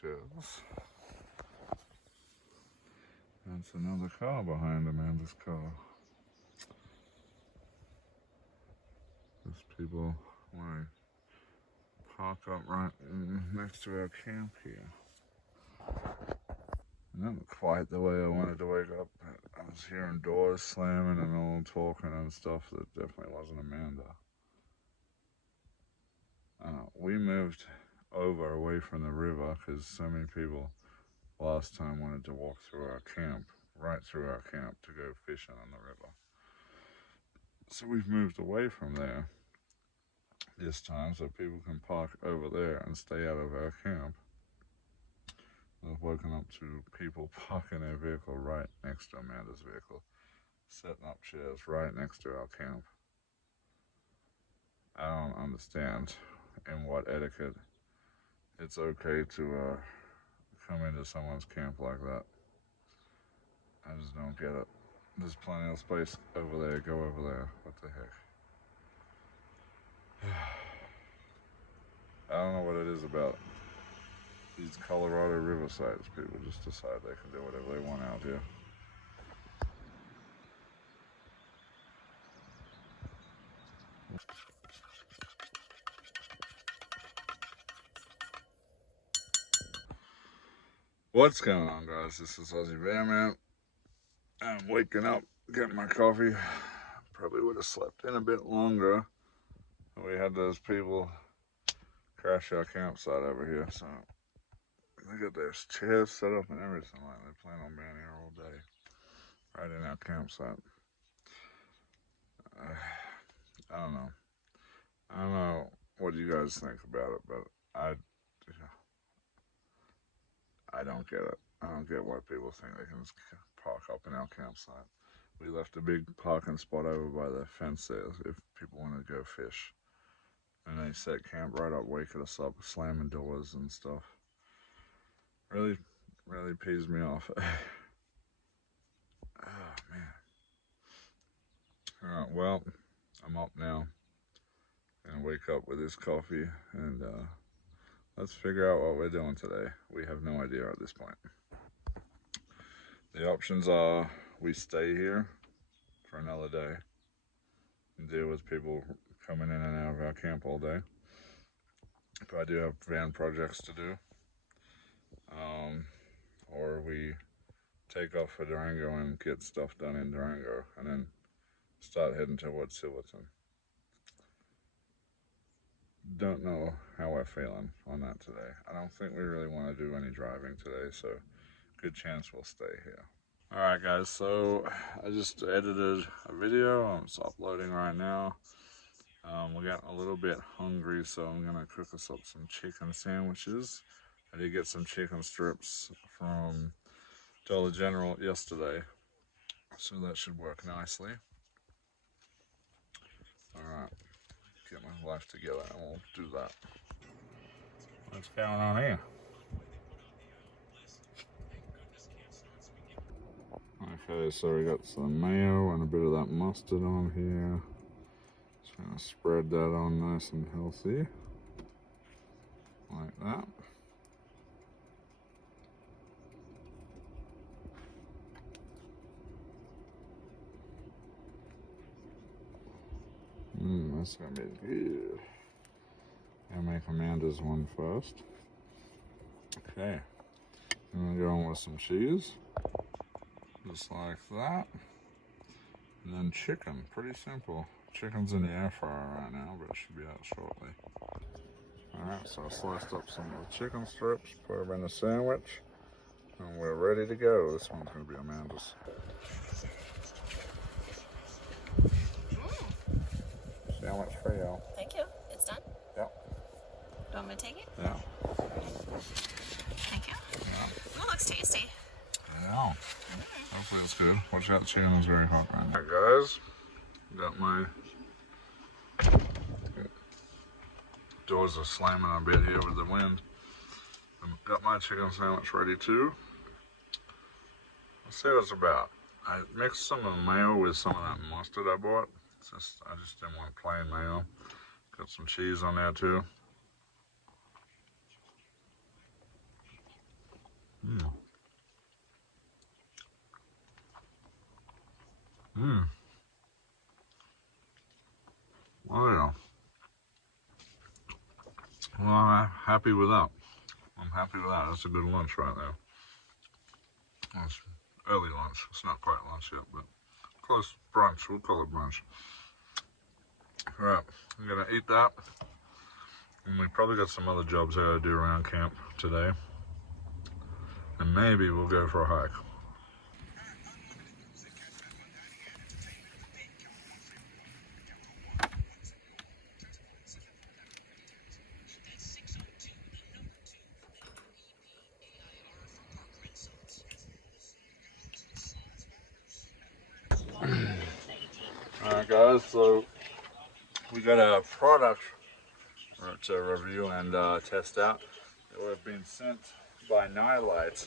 chairs. That's another car behind Amanda's car. There's people want to park up right next to our camp here. Not quite the way I wanted to wake up. I was hearing doors slamming and all talking and stuff that definitely wasn't Amanda. We moved over away from the river because so many people last time wanted to walk through our camp, right through our camp to go fishing on the river. So we've moved away from there this time so people can park over there and stay out of our camp. I've woken up to people parking their vehicle right next to Amanda's vehicle, setting up chairs right next to our camp. I don't understand in what etiquette it's okay to come into someone's camp like that. I just don't get it. There's plenty of space over there, go over there. What the heck? I don't know what it is about these Colorado riversides. People just decide they can do whatever they want out here. What's going on, guys? This is Aussie Man. I'm waking up, getting my coffee. Probably would have slept in a bit longer. We had those people crash our campsite over here, so they got their chairs set up and everything. Like they plan on being here all day, right in our campsite. I don't know what you guys think about it, but I don't get it. I don't get why people think they can just park up in our campsite. We left a big parking spot over by the fence there if people want to go fish. And they set camp right up, waking us up, slamming doors and stuff. Really pees me off. Oh, man. Alright, well, I'm up now. Gonna wake up with this coffee and let's figure out what we're doing today. We have no idea at this point. The options are we stay here for another day and deal with people coming in and out of our camp all day. But I do have van projects to do. Or we take off for Durango and get stuff done in Durango and then start heading towards Silverton. Don't know how we're feeling on that today. I don't think we really want to do any driving today, so good chance we'll stay here. Alright guys, so I just edited a video. It's uploading right now. We're getting a little bit hungry, so I'm gonna cook us up some chicken sandwiches. I did get some chicken strips from Dollar General yesterday, so that should work nicely. Alright, get my life together and we'll do that. What's going on here? Okay, so we got some mayo and a bit of that mustard on here. Just gonna spread that on nice and healthy, like that. That's gonna be good. I'll make Amanda's one first. Okay, I'm gonna go on with some cheese, just like that. And then chicken, pretty simple. Chicken's in the air fryer right now, but it should be out shortly. Alright, so I sliced up some of the chicken strips, put them in a sandwich, and we're ready to go. This one's gonna be Amanda's. Sandwich for you. Thank you. It's done? Yep. Do you want me to take it? Yeah. Thank you. Yeah. It looks tasty. I know. Hopefully it's good. Watch out, the chicken is very hot right now. Alright guys, got my doors are slamming a bit here with the wind. Got my chicken sandwich ready too. Let's see what it's about. I mixed some of the mayo with some of that mustard I bought. I just didn't want plain mayo. Got some cheese on there too. Mm. Mm. Oh yeah. Well, I'm happy with that. I'm happy with that. That's a good lunch right there. That's early lunch. It's not quite lunch yet, but close brunch. We'll call it brunch. Right. I'm gonna eat that. And we probably got some other jobs I gotta do around camp today. And maybe we'll go for a hike. Alright guys, so we got a product to review and test out. It would have been sent by Nilight.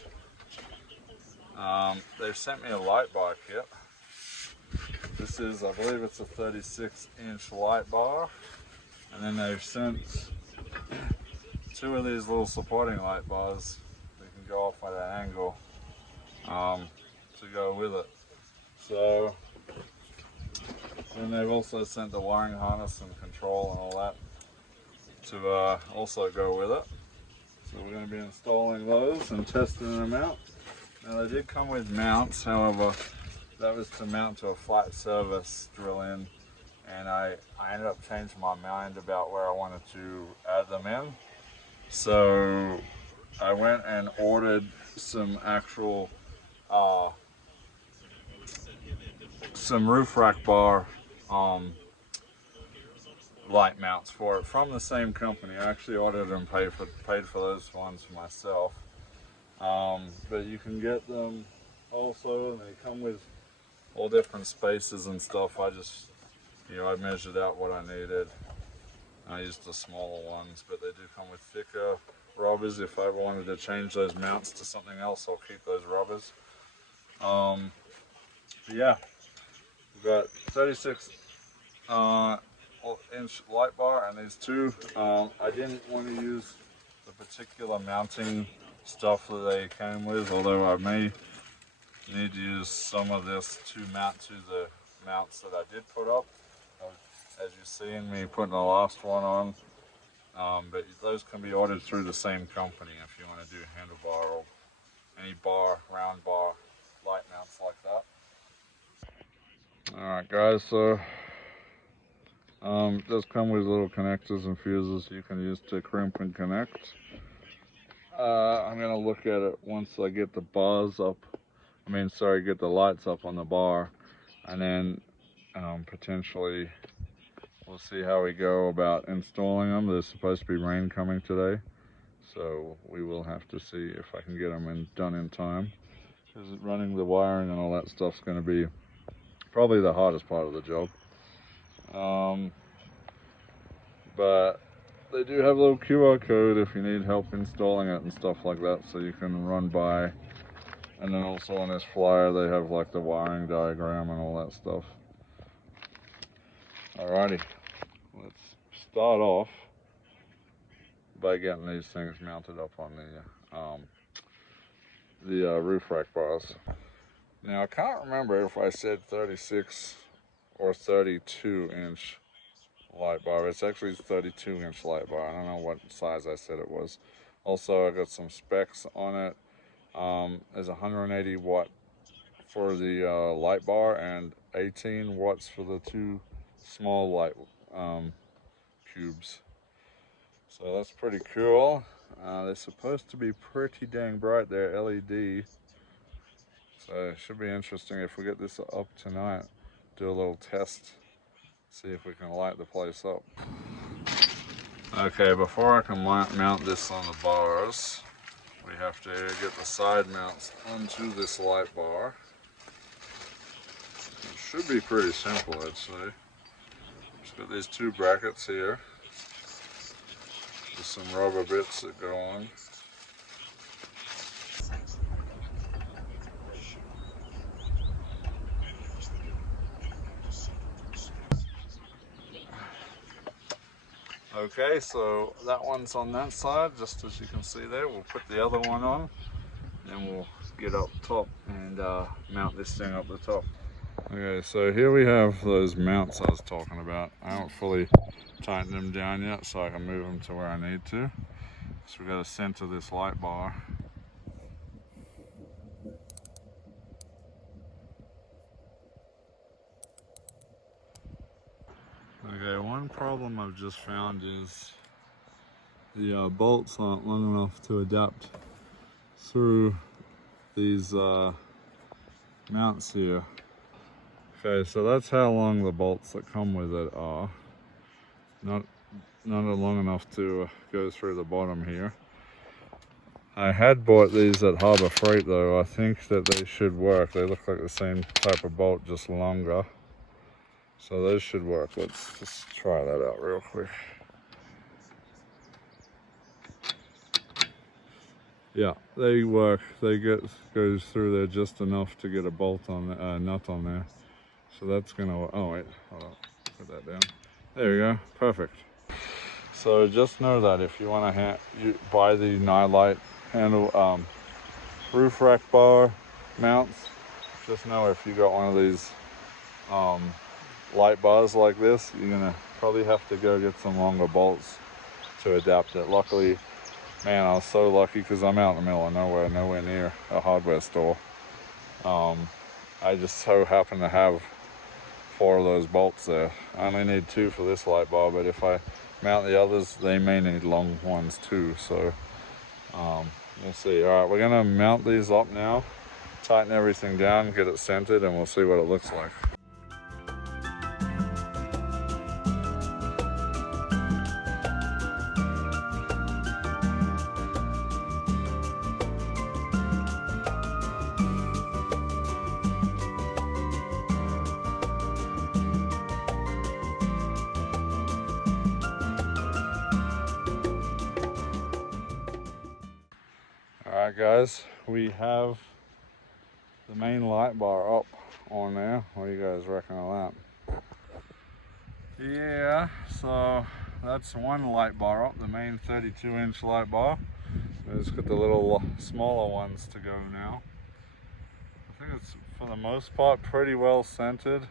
They've sent me a light bar kit. This is, I believe it's a 36-inch light bar. And then they've sent 2 of these little supporting light bars that can go off at an angle to go with it. So then they've also sent the wiring harness and control and all that to also go with it. So we're going to be installing those and testing them out. Now they did come with mounts, however that was to mount to a flat surface drill in, and I ended up changing my mind about where I wanted to add them in. So I went and ordered some actual some roof rack bar light mounts for it from the same company. I actually ordered and paid for those ones for myself. But you can get them also, and they come with all different spaces and stuff. I just, I measured out what I needed. I used the smaller ones, but they do come with thicker rubbers. If I wanted to change those mounts to something else, I'll keep those rubbers. But yeah, we've got 36 inch light bar and these 2. I didn't want to use the particular mounting stuff that they came with, although I may need to use some of this to mount to the mounts that I did put up, as you've seen me putting the last one on. But those can be ordered through the same company if you want to do handlebar or any bar, round bar light mounts like that. Alright guys, so it does come with little connectors and fuses you can use to crimp and connect. I'm going to look at it once I get the bars up. Get the lights up on the bar, and then potentially we'll see how we go about installing them. There's supposed to be rain coming today, so we will have to see if I can get them done in time, because running the wiring and all that stuff's going to be probably the hardest part of the job. But they do have a little QR code if you need help installing it and stuff like that, so you can run by. And then also on this flyer they have like the wiring diagram and all that stuff. Alrighty, let's start off by getting these things mounted up on the roof rack bars. Now I can't remember if I said 36 or 32 inch light bar. It's actually 32 inch light bar. I don't know what size I said it was. Also I got some specs on it. There's 180 watt for the light bar and 18 watts for the 2 small light cubes. So that's pretty cool. They're supposed to be pretty dang bright. They're LED. So it should be interesting if we get this up tonight. Do a little test. See if we can light the place up. Okay, before I can mount this on the bars, we have to get the side mounts onto this light bar. It should be pretty simple, I'd say. Just got these 2 brackets here. Just some rubber bits that go on. Okay, so that one's on that side, just as you can see there. We'll put the other one on. then we'll get up top and mount this thing up the top. Okay, so here we have those mounts I was talking about. I haven't fully tightened them down yet so I can move them to where I need to. So we got to center this light bar. Okay, one problem I've just found is the bolts aren't long enough to adapt through these mounts here. Okay, so that's how long the bolts that come with it are. Not long enough to go through the bottom here. I had bought these at Harbor Freight though. I think that they should work. They look like the same type of bolt, just longer. So those should work. Let's just try that out real quick. Yeah, they work. They goes through there just enough to get a bolt on, nut on there. So that's gonna, oh wait, hold on, put that down. There we go, perfect. So just know that if you want to buy the nilight handle roof rack bar mounts, just know if you got one of these light bars like this, you're gonna probably have to go get some longer bolts to adapt it. Luckily, man, I was so lucky because I'm out in the middle of nowhere near a hardware store. I just so happen to have 4 of those bolts there. I only need 2 for this light bar, but if I mount the others, they may need long ones too. So we'll see. All right, we're gonna mount these up now, tighten everything down, get it centered, and we'll see what it looks like. Alright guys, we have the main light bar up on there. What do you guys reckon of that? Yeah, so that's one light bar up, the main 32-inch light bar. It's got the little smaller ones to go now. I think it's, for the most part, pretty well centered.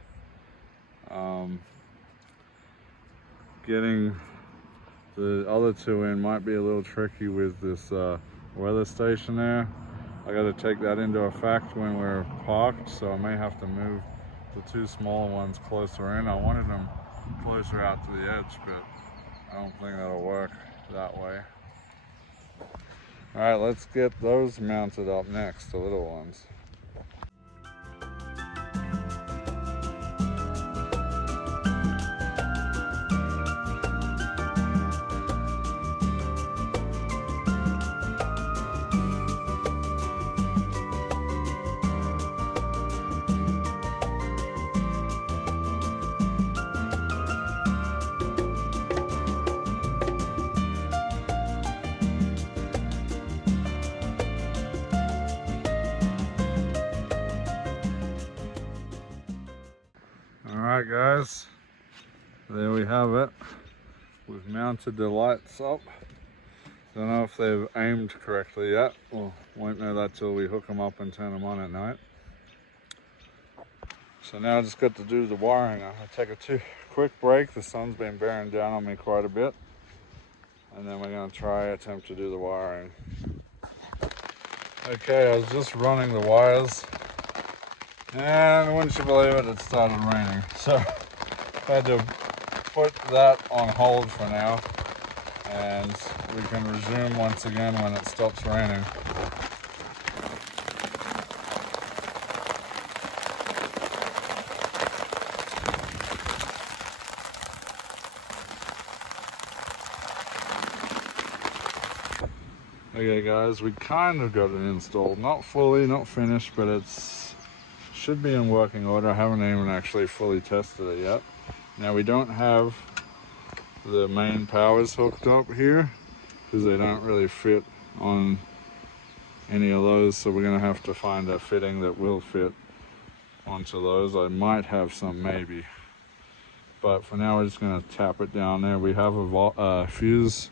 Getting the other 2 in might be a little tricky with this weather station there. I got to take that into effect when we're parked, so I may have to move the 2 smaller ones closer in. I wanted them closer out to the edge, but I don't think that'll work that way. All right, let's get those mounted up next, the little ones. Alright guys, there we have it. We've mounted the lights up. Don't know if they've aimed correctly yet. Well, won't know that till we hook them up and turn them on at night. So now I just got to do the wiring. I'll take a quick break. The sun's been bearing down on me quite a bit. And then we're going to attempt to do the wiring. Okay, I was just running the wires. And wouldn't you believe it, it started raining. So I had to put that on hold for now. And we can resume once again when it stops raining. Okay guys, we kind of got it installed. Not fully, not finished, but it's should be in working order. I haven't even actually fully tested it yet. Now we don't have the main powers hooked up here because they don't really fit on any of those, so we're gonna have to find a fitting that will fit onto those. I might have some maybe, but for now we're just gonna tap it down there. We have a fuse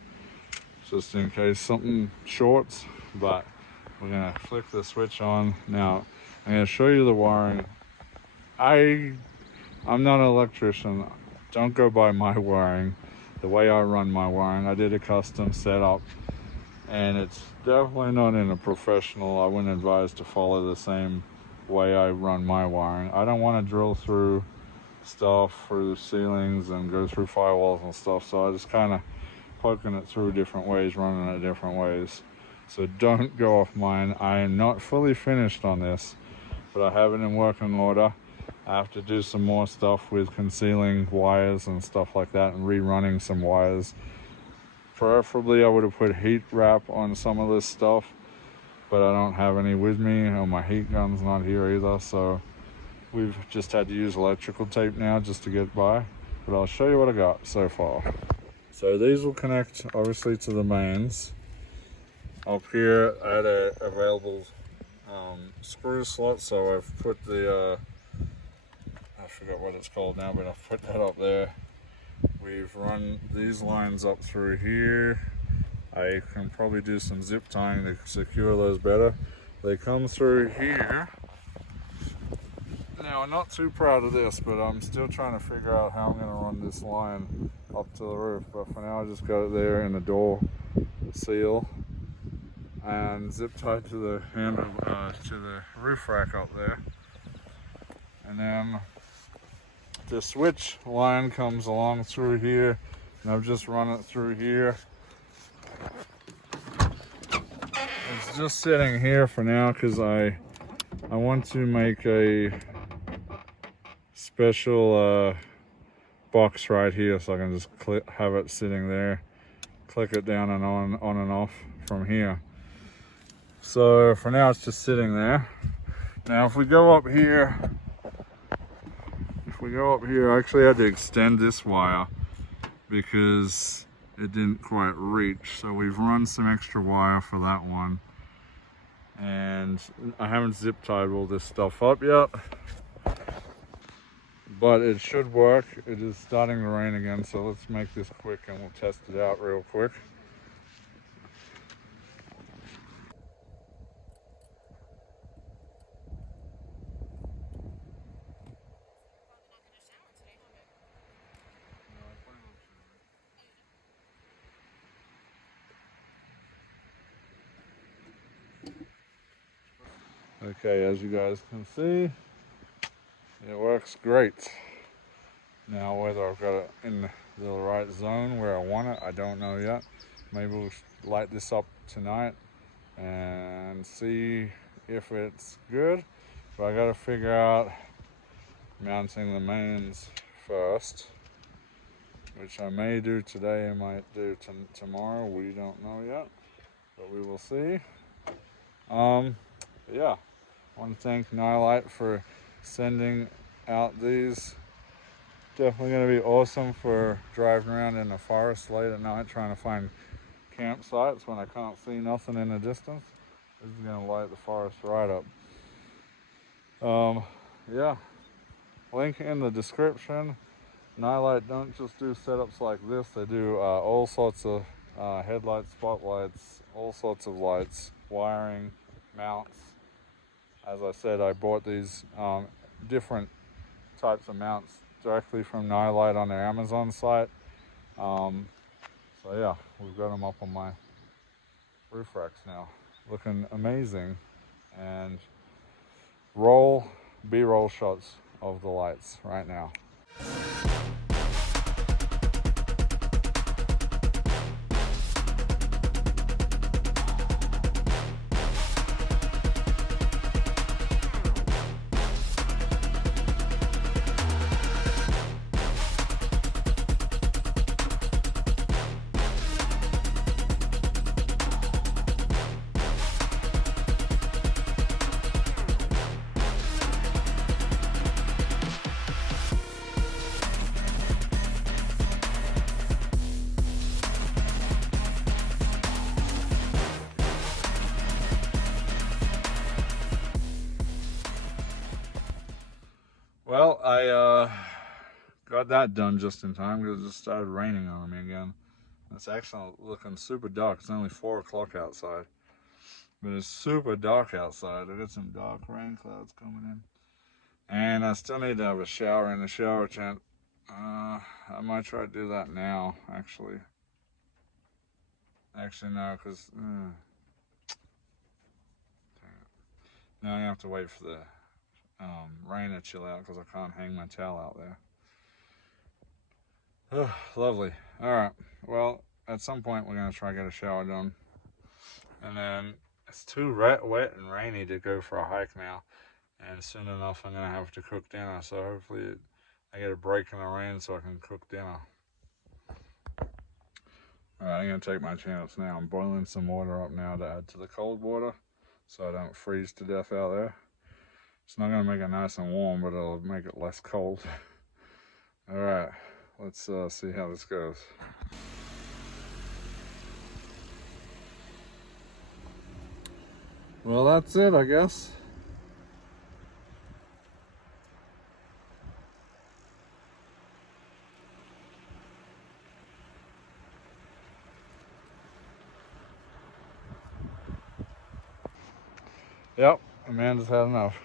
just in case something shorts, but We're gonna flick the switch on. Now, I'm gonna show you the wiring. I'm not an electrician. Don't go by my wiring, the way I run my wiring. I did a custom setup, and it's definitely not in a professional. I wouldn't advise to follow the same way I run my wiring. I don't want to drill through stuff through ceilings and go through firewalls and stuff, so I just kind of poking it through different ways, running it different ways. So don't go off mine. I am not fully finished on this, but I have it in working order. I have to do some more stuff with concealing wires and stuff like that, and rerunning some wires. Preferably I would have put heat wrap on some of this stuff, but I don't have any with me, and my heat gun's not here either, so we've just had to use electrical tape now just to get by. But I'll show you what I got so far. So these will connect obviously to the mains. Up here I had a available screw slot, so I've put the I forgot what it's called now, but I've put that up there. We've run these lines up through here. I can probably do some zip tying to secure those better. They come through here. Now, I'm not too proud of this, but I'm still trying to figure out how I'm going to run this line up to the roof. But for now, I just got it there in the door seal and zip tied to the handle, to the roof rack up there. And then the switch line comes along through here, and I've just run it through here. It's just sitting here for now because I want to make a special box right here, so I can just have it sitting there, click it down and on and off from here. So for now it's just sitting there. Now if we go up here, I actually had to extend this wire because it didn't quite reach, so we've run some extra wire for that one, and I haven't zip tied all this stuff up yet, but it should work. It is starting to rain again, so let's make this quick and we'll test it out real quick. Okay, as you guys can see, it works great. Now whether I've got it in the right zone where I want it, I don't know yet. Maybe we'll light this up tonight and see if it's good. But I gotta figure out mounting the mains first, which I may do today, I might do tomorrow, we don't know yet, but we will see. Yeah, I want to thank Nilight for sending out these. Definitely going to be awesome for driving around in the forest late at night trying to find campsites when I can't see nothing in the distance. This is going to light the forest right up. Yeah, link in the description. Nilight don't just do setups like this, they do all sorts of headlights, spotlights, all sorts of lights, wiring, mounts. As I said, I bought these different types of mounts directly from Nilight on their Amazon site. So yeah, we've got them up on my roof racks now, looking amazing. And B-roll shots of the lights right now. Well, I got that done just in time because it just started raining on me again. It's actually looking super dark. It's only 4 o'clock outside. But it's super dark outside. I got some dark rain clouds coming in. And I still need to have a shower in the shower tent. I might try to do that now, actually. Actually, no, because now I have to wait for the rain to chill out because I can't hang my towel out there. Oh, lovely. All right. Well, at some point we're gonna try to get a shower done, and then it's too wet and rainy to go for a hike now. And soon enough, I'm gonna have to cook dinner. So hopefully, I get a break in the rain so I can cook dinner. All right, I'm gonna take my chance now. I'm boiling some water up now to add to the cold water, so I don't freeze to death out there. It's not gonna make it nice and warm, but it'll make it less cold. All right, let's see how this goes. Well, that's it, I guess. Yep, Amanda's had enough.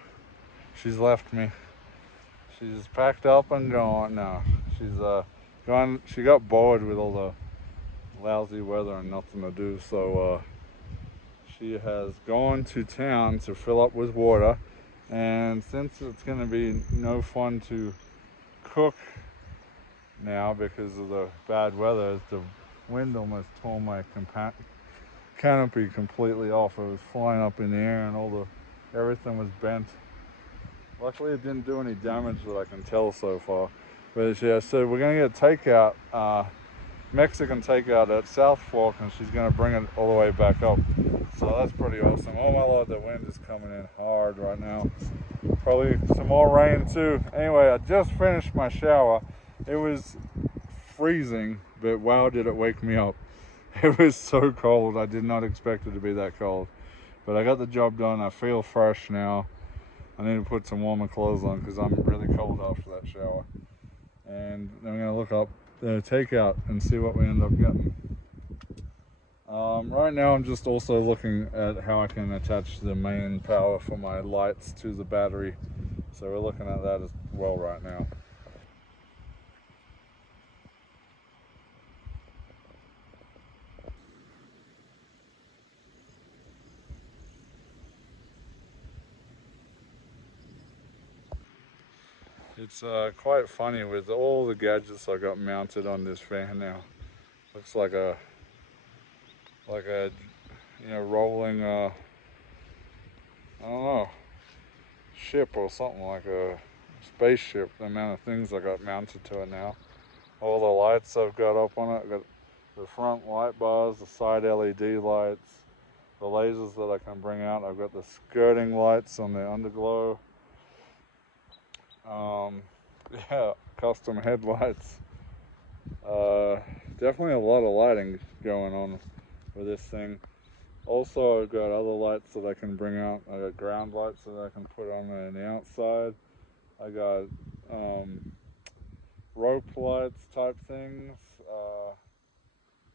She's left me. She's packed up and gone now. She's gone. She got bored with all the lousy weather and nothing to do, so she has gone to town to fill up with water. And since it's going to be no fun to cook now because of the bad weather, the wind almost tore my canopy completely off. It was flying up in the air and everything was bent. Luckily it didn't do any damage that I can tell so far. But yeah, so we're gonna get takeout, Mexican takeout at South Fork, and she's gonna bring it all the way back up. So that's pretty awesome. Oh my lord, the wind is coming in hard right now. Probably some more rain too. Anyway, I just finished my shower. It was freezing, but wow, did it wake me up. It was so cold. I did not expect it to be that cold. But I got the job done. I feel fresh now. I need to put some warmer clothes on because I'm really cold after that shower. And then I'm going to look up the takeout and see what we end up getting. Right now I'm just also looking at how I can attach the main power for my lights to the battery. So we're looking at that as well right now. It's quite funny with all the gadgets I got mounted on this van now. Looks like a rolling I don't know, ship or something, like a spaceship. The amount of things I got mounted to it now. All the lights I've got up on it. I've got the front light bars, the side LED lights, the lasers that I can bring out. I've got the skirting lights on the underglow. Yeah, custom headlights. Definitely a lot of lighting going on with this thing. Also, I've got other lights that I can bring out. I got ground lights that I can put on the outside. I got rope lights type things.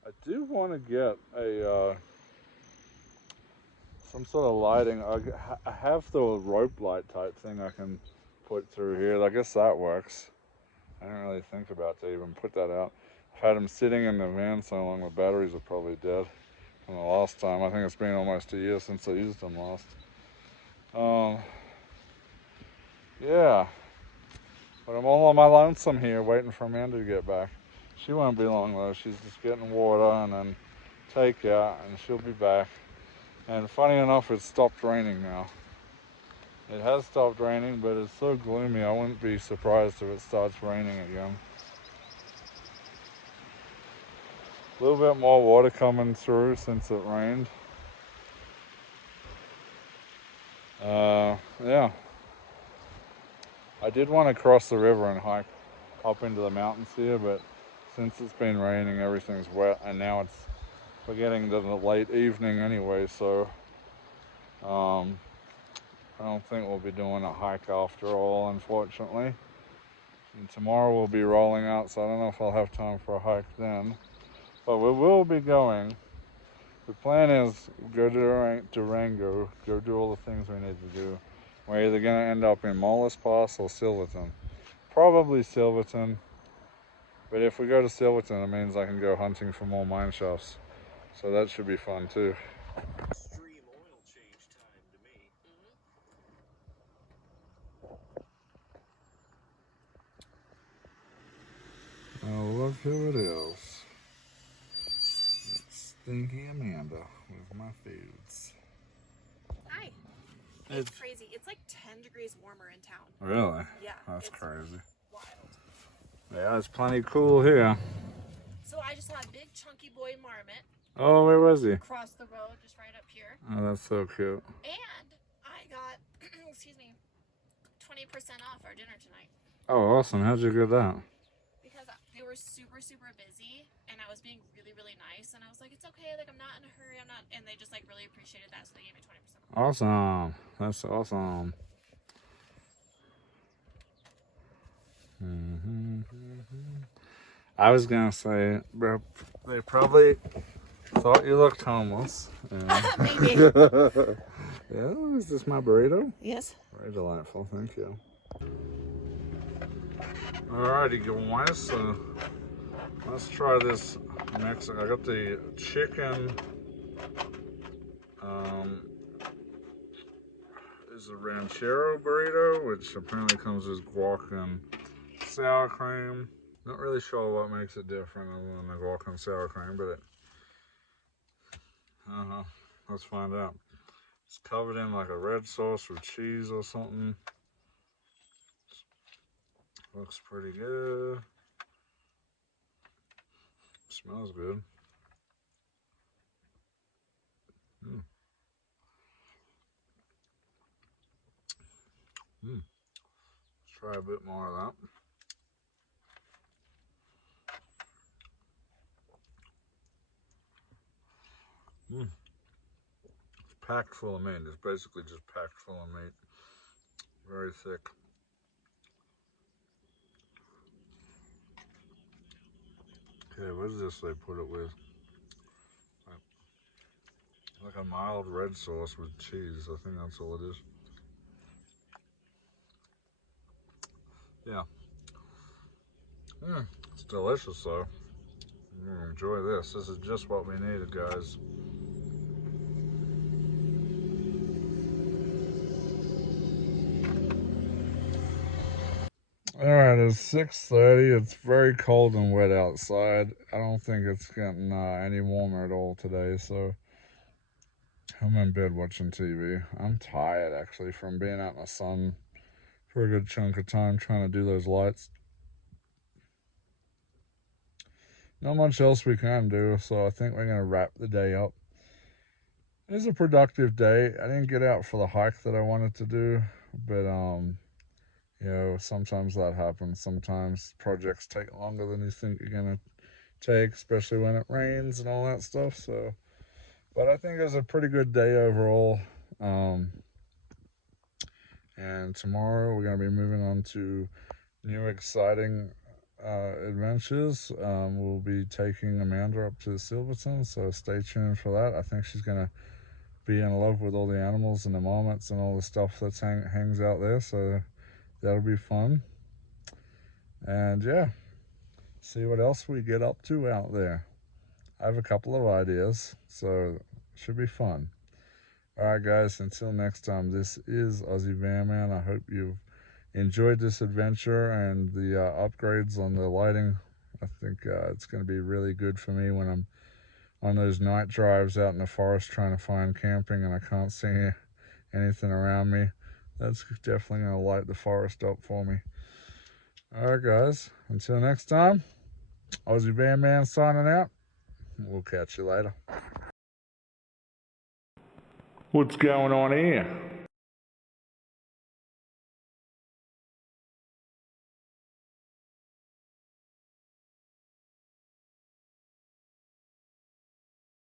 I do want to get a some sort of lighting. I have the rope light type thing I can put through here. I guess that works. I didn't really think about to even put that out. I've had them sitting in the van so long the batteries are probably dead from the last time. I think it's been almost a year since I used them last. Yeah. But I'm all on my lonesome here waiting for Amanda to get back. She won't be long though. She's just getting water and then takeout and she'll be back. And funny enough, it's stopped raining now. It has stopped raining, but it's so gloomy I wouldn't be surprised if it starts raining again. A little bit more water coming through since it rained. Yeah. I did want to cross the river and hike up into the mountains here, but since it's been raining, everything's wet, and now we're getting to the late evening anyway, so I don't think we'll be doing a hike after all, unfortunately. And tomorrow we'll be rolling out, so I don't know if I'll have time for a hike then. But we will be going The plan is go to Durango, go do all the things we need to do. We're either going to end up in Mollis Pass or Silverton. Probably Silverton. But if we go to Silverton, it means I can go hunting for more mine shafts. So that should be fun too. Extreme oil change time to me. Oh, look who it is. It's Stinky Amanda with my foods. Hi. It's crazy. It's like 10 degrees warmer in town. Really? Yeah. That's crazy. Wild. Yeah, it's plenty cool here. So I just saw a big chunky boy marmot. Oh, where was he? Across the road, just right up here. Oh, that's so cute. And I got, excuse me, 20% off our dinner tonight. Oh, awesome. How'd you get that? Because they were super, super busy, and I was being really, really nice, and I was like, it's okay, like, I'm not in a hurry, I'm not, and they just, like, really appreciated that, so they gave me 20% off. Awesome. That's awesome. I was gonna say, bro, they probably thought you looked homeless. Maybe. Yeah, is this my burrito? Yes. Very delightful, thank you. Alrighty, guys, so let's try this Mexican. I got the chicken. Is a ranchero burrito, which apparently comes with guac and sour cream. Not really sure what makes it different other than the guac and sour cream, but I don't know. Let's find out. It's covered in like a red sauce with cheese or something. Looks pretty good. Smells good. Let's try a bit more of that. It's packed full of meat. It's basically just packed full of meat. Very thick. Okay, what is this they put it with? Like a mild red sauce with cheese. I think that's all it is. Yeah. It's delicious though. I'm gonna enjoy this. This is just what we needed, guys. Alright, it's 6:30. It's very cold and wet outside. I don't think it's getting any warmer at all today, so I'm in bed watching TV. I'm tired actually from being out in the sun for a good chunk of time trying to do those lights. Not much else we can do, so I think we're going to wrap the day up. It was a productive day. I didn't get out for the hike that I wanted to do, but you know, sometimes that happens. Sometimes projects take longer than you think you're going to take, especially when it rains and all that stuff. So, but I think it was a pretty good day overall. And tomorrow we're going to be moving on to new exciting adventures. We'll be taking Amanda up to Silverton, so stay tuned for that. I think she's going to be in love with all the animals and the marmots and all the stuff that hangs out there, so that'll be fun. And yeah, see what else we get up to out there. I have a couple of ideas, so it should be fun. Alright guys, until next time, this is Aussie Van Man. I hope you've enjoyed this adventure and the upgrades on the lighting. I think it's going to be really good for me when I'm on those night drives out in the forest trying to find camping and I can't see anything around me. That's definitely going to light the forest up for me. Alright guys, until next time, Aussie Van Man signing out. We'll catch you later. What's going on here?